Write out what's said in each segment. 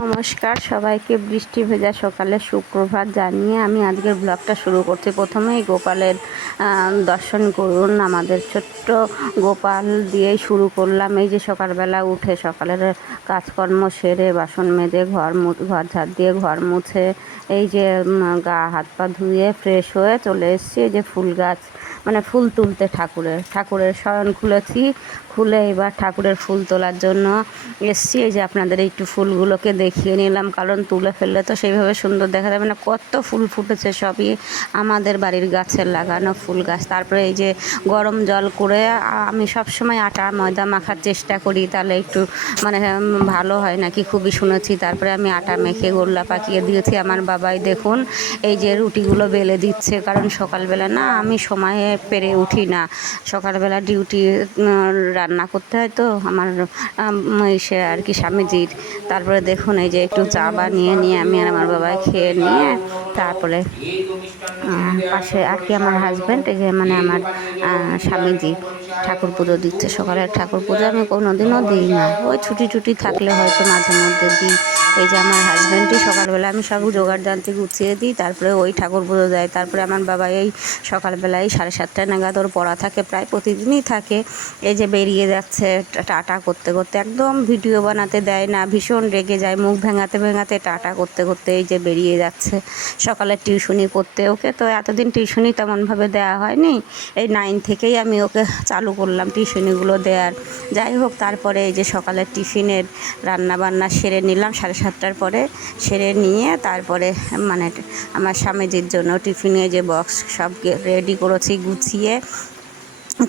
নমস্কার সবাইকে, বৃষ্টি ভেজা সকালে সুপ্রভাত জানিয়ে আমি আজকের ব্লগটা শুরু করছি। প্রথমেই গোপালের দর্শন করুন। আমাদের ছোট্ট গোপাল দিয়েই শুরু করলাম। এই যে সকালবেলা উঠে সকালের কাজকর্ম সেরে বাসন মেজে ঘর ঝাড় দিয়ে ঘর মুছে এই যে গা হাত পা ধুয়ে ফ্রেশ হয়ে চলে এসেছি। এই যে ফুল গাছ মানে ফুল তুলতে ঠাকুরের শয়ন খুলে এবার ঠাকুরের ফুল তোলার জন্য এসছি। এই যে আপনাদের একটু ফুলগুলোকে দেখিয়ে নিলাম, কারণ তুলে ফেললে তো সেইভাবে সুন্দর দেখা যাবে না। কত ফুল ফুটেছে, সবই আমাদের বাড়ির গাছের লাগানো ফুল গাছ। তারপরে এই যে গরম জল করে আমি সবসময় আটা ময়দা মাখার চেষ্টা করি, তাহলে একটু মানে ভালো হয় নাকি খুবই শুনেছি। তারপরে আমি আটা মেখে গোল্লা পাকিয়ে দিয়েছি। আমার বাবাই দেখুন এই যে রুটিগুলো বেলে দিচ্ছে, কারণ সকালবেলা না আমি সময়ে পেরে উঠি না। সকালবেলা ডিউটি রান্না করতে হয় তো আমার সে আর কি স্বামীজির। তারপরে দেখুন এই যে একটু চা বানিয়ে নিয়ে আমি আর আমার বাবাই খেয়ে নিয়ে তারপরে পাশে আর কি আমার হাজব্যান্ড এই যে মানে আমার স্বামীজি ঠাকুর পুজো দিচ্ছে। সকালের ঠাকুর পুজো আমি কোনোদিনও দিই না, ওই ছুটি থাকলে হয়তো মাঝে মধ্যে দিই। এই যে আমার হাজব্যান্ডই সকালবেলা আমি সব জোগাড় জানতে গুছিয়ে দিই, তারপরে ওই ঠাকুর পুজো দেয়। তারপরে আমার বাবা এই সকালবেলায় 7:30 নাগাদ ওর পড়া থাকে, প্রায় প্রতিদিনই থাকে। এই যে বেরিয়ে যাচ্ছে টাটা করতে করতে, একদম ভিডিও বানাতে দেয় না, ভীষণ রেগে যায়, মুখ ভেঙাতে টাটা করতে এই যে বেরিয়ে যাচ্ছে। সকালে টিউশনি করতে, ওকে তো এতদিন টিউশনি তেমনভাবে দেওয়া হয়নি, এই 9 থেকেই আমি ওকে চালু করলাম টিউশনিগুলো দেওয়ার। যাই হোক, তারপরে এই যে সকালের টিফিনের রান্নাবান্না সেরে নিলাম 7:30টার পরে, সেরে নিয়ে তারপরে মানে আমার স্বামীজির জন্য টিফিনে যে বক্স সব রেডি করেছি গুছিয়ে।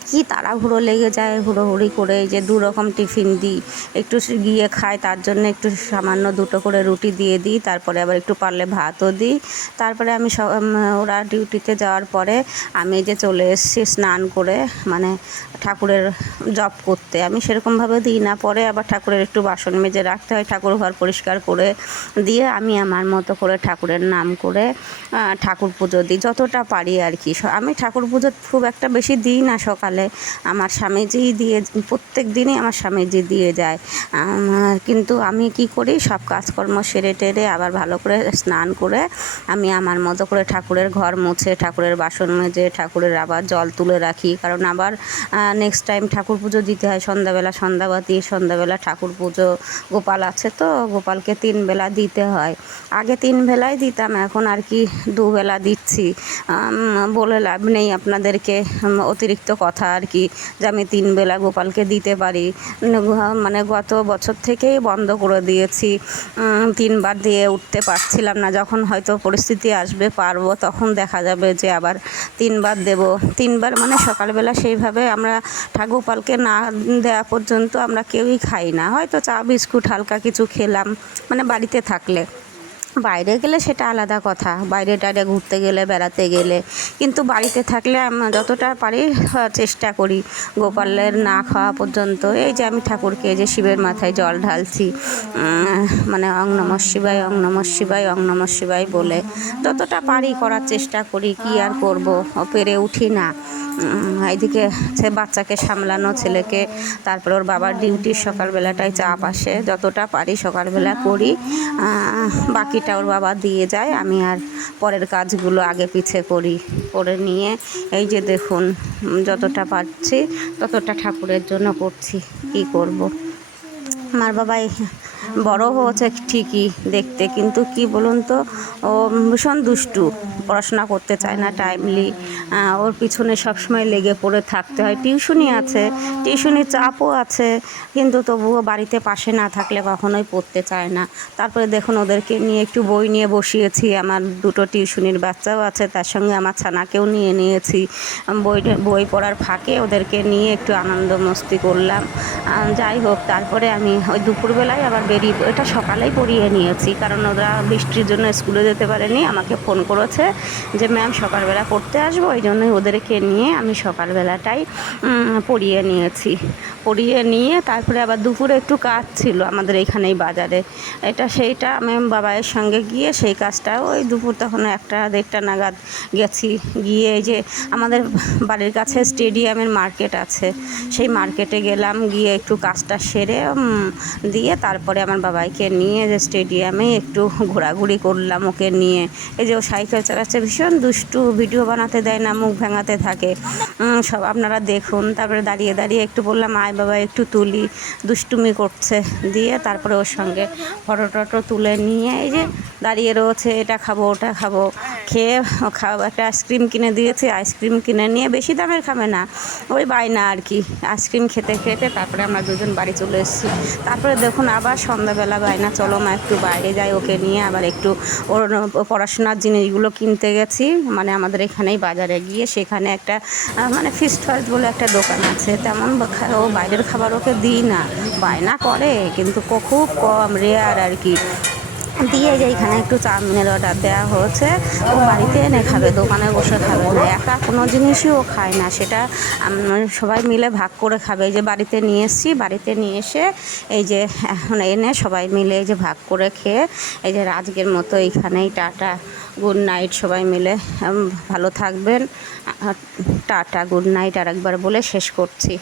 কি তাড়াহুড়ো লেগে যায়, হুড়োহুড়ি করে এই যে 2 রকম টিফিন দিই, একটু গিয়ে খায় তার জন্য একটু সামান্য 2টো করে রুটি দিয়ে দিই, তারপরে আবার একটু পারলে ভাতও দিই। তারপরে আমি ওরা ডিউটিতে যাওয়ার পরে আমি যে চলে এসেছি স্নান করে, মানে ঠাকুরের জপ করতে। আমি সেরকমভাবে দিই না, পরে আবার ঠাকুরের একটু বাসন মেজে রাখতে হয়, ঠাকুর ঘর পরিষ্কার করে দিয়ে আমি আমার মতো করে ঠাকুরের নাম করে ঠাকুর পুজো দিই যতটা পারি আর কি। আমি ঠাকুর পুজো খুব একটা বেশি দিই না সকালে, আমার স্বামীজিই দিয়ে, প্রত্যেক দিনই আমার স্বামীজি দিয়ে যায়। কিন্তু আমি কি করি, সব কাজকর্ম সেরে টেরে আবার ভালো করে স্নান করে আমি আমার মতো করে ঠাকুরের ঘর মুছে ঠাকুরের বাসন মেজে ঠাকুরের আবার জল তুলে রাখি, কারণ আবার নেক্সট টাইম ঠাকুর পুজো দিতে হয়। সন্ধ্যাবেলা ঠাকুর পুজো, গোপাল আছে তো গোপালকে 3 বেলা দিতে হয়। আগে 3 বেলায় দিতাম, এখন আর কি 2 বেলা দিচ্ছি। বলে লাভ নেই আপনাদেরকে অতিরিক্ত কথা আর কি, যে আমি 3 বেলা গোপালকে দিতে পারি। মানে গত বছর থেকেই বন্ধ করে দিয়েছি, 3 বার দিয়ে উঠতে পারছিলাম না। যখন হয়তো পরিস্থিতি আসবে পারবো, তখন দেখা যাবে যে আবার 3 বার দেবো। 3 বার মানে সকালবেলা সেইভাবে আমরা গোপালকে না দেওয়া পর্যন্ত আমরা কেউই খাই না, হয়তো চা বিস্কুট হালকা কিছু খেলাম, মানে বাড়িতে থাকলে। বাইরে গেলে সেটা আলাদা কথা, বাইরে টাইরে ঘুরতে গেলে বেড়াতে গেলে, কিন্তু বাড়িতে থাকলে আমরা যতটা পারি চেষ্টা করি গোপালের না খাওয়া পর্যন্ত। এই যে আমি ঠাকুরকে যে শিবের মাথায় জল ঢালছি, মানে ওং নমঃ শিবায় ওং নমঃ শিবায় ওং নমঃ শিবায় বলে যতটা পারি করার চেষ্টা করি। কি আর করব, পেরে উঠি না। এইদিকে সে বাচ্চাকে সামলানো, ছেলেকে, তারপর ওর বাবার ডিউটির সকালবেলাটায় চাপ আসে, যতটা পারি সকালবেলা করি, বাকিটা ওর বাবা দিয়ে যায়, আমি আর পরের কাজগুলো আগে পিছে করে নিয়ে এই যে দেখুন যতটা পারছি ততটা ঠাকুরের জন্য করছি। কি করব, আমার বাবাই বড় হয়েছে ঠিকই দেখতে, কিন্তু কি বলুন তো, ও ভীষণ দুষ্টু, পড়াশোনা করতে চায় না টাইমলি। ওর পিছনে সবসময় লেগে পড়ে থাকতে হয়। টিউশনি আছে, টিউশনির চাপও আছে, কিন্তু তবুও বাড়িতে পাশে না থাকলে কখনোই পড়তে চায় না। তারপরে দেখুন ওদেরকে নিয়ে একটু বই নিয়ে বসিয়েছি, আমার 2টো টিউশনির বাচ্চাও আছে, তার সঙ্গে আমার ছানাকেও নিয়ে নিয়েছি। বই পড়ার ফাঁকে ওদেরকে নিয়ে একটু আনন্দ মস্তি করলাম। যাই হোক, তারপরে আমি ওই দুপুরবেলায় আবার এটা সকালেই পড়িয়ে নিয়েছি, কারণ ওরা বৃষ্টির জন্য স্কুলে যেতে পারেনি। আমাকে ফোন করেছে যে ম্যাম সকালবেলা পড়তে আসবো, ওই জন্যই ওদেরকে নিয়ে আমি সকালবেলাটাই পড়িয়ে নিয়ে তারপরে আবার দুপুরে একটু কাজ ছিল আমাদের এইখানেই বাজারে, সেইটা আমি বাবাইয়ের সঙ্গে গিয়ে সেই কাজটা ওই দুপুর তখন 1-1:30 নাগাদ গেছি। গিয়ে এই যে আমাদের বাড়ির কাছে স্টেডিয়ামের মার্কেট আছে, সেই মার্কেটে গেলাম, গিয়ে একটু কাজটা সেরে দিয়ে তারপরে আমার বাবাইকে নিয়ে যে স্টেডিয়ামে একটু ঘোরাঘুরি করলাম ওকে নিয়ে। এই যে ও সাইকেল চালাচ্ছে, ভীষণ দুষ্টু, ভিডিও বানাতে দেয় না, মুখ ভেঙাতে থাকে। সব আপনারা দেখুন। তারপরে দাঁড়িয়ে দাঁড়িয়ে একটু বললাম আয় বাবা একটু তুলি, দুষ্টুমি করছে। দিয়ে তারপরে ওর সঙ্গে ফটো টটো তুলে নিয়ে এই যে দাঁড়িয়ে রয়েছে, এটা খাবো ওটা খাবো। খেয়ে একটা আইসক্রিম কিনে দিয়েছে, আইসক্রিম কিনে নিয়ে, বেশি দামের খাবে না, ওই বায়না আর কি। আইসক্রিম খেতে খেতে তারপরে আমরা দুজন বাড়ি চলে এসেছি। তারপরে দেখুন আবার সন্ধ্যাবেলা বায়না, চলো মা একটু বাইরে যাই, ওকে নিয়ে আবার একটু ওর পড়াশোনার জিনিসগুলো কিনতে গেছি। মানে আমাদের এখানেই বাজারে গিয়ে সেখানে একটা মানে ফিস্ট ফাস্ট বলে একটা দোকান আছে। তেমন ও বাইরের খাবার ওকে দিই না, বায়না করে কিন্তু খুব কম, রেয়ার আর কি। দিয়ে যে এখানে একটু চাউমিনের অর্ডার দেওয়া হয়েছে, ও বাড়িতে এনে খাবে, দোকানে বসে খাবে না, একা কোনো জিনিসই ও খায় না, সেটা সবাই মিলে ভাগ করে খাবে। এই যে বাড়িতে নিয়ে এসেছি, বাড়িতে নিয়ে এসে এই যে এখন এনে সবাই মিলে এই যে ভাগ করে খেয়ে এই যে আজকের মতো এইখানেই টাটা, গুড নাইট। সবাই মিলে ভালো থাকবেন, টাটা, গুড নাইট আর একবার বলে শেষ করছি।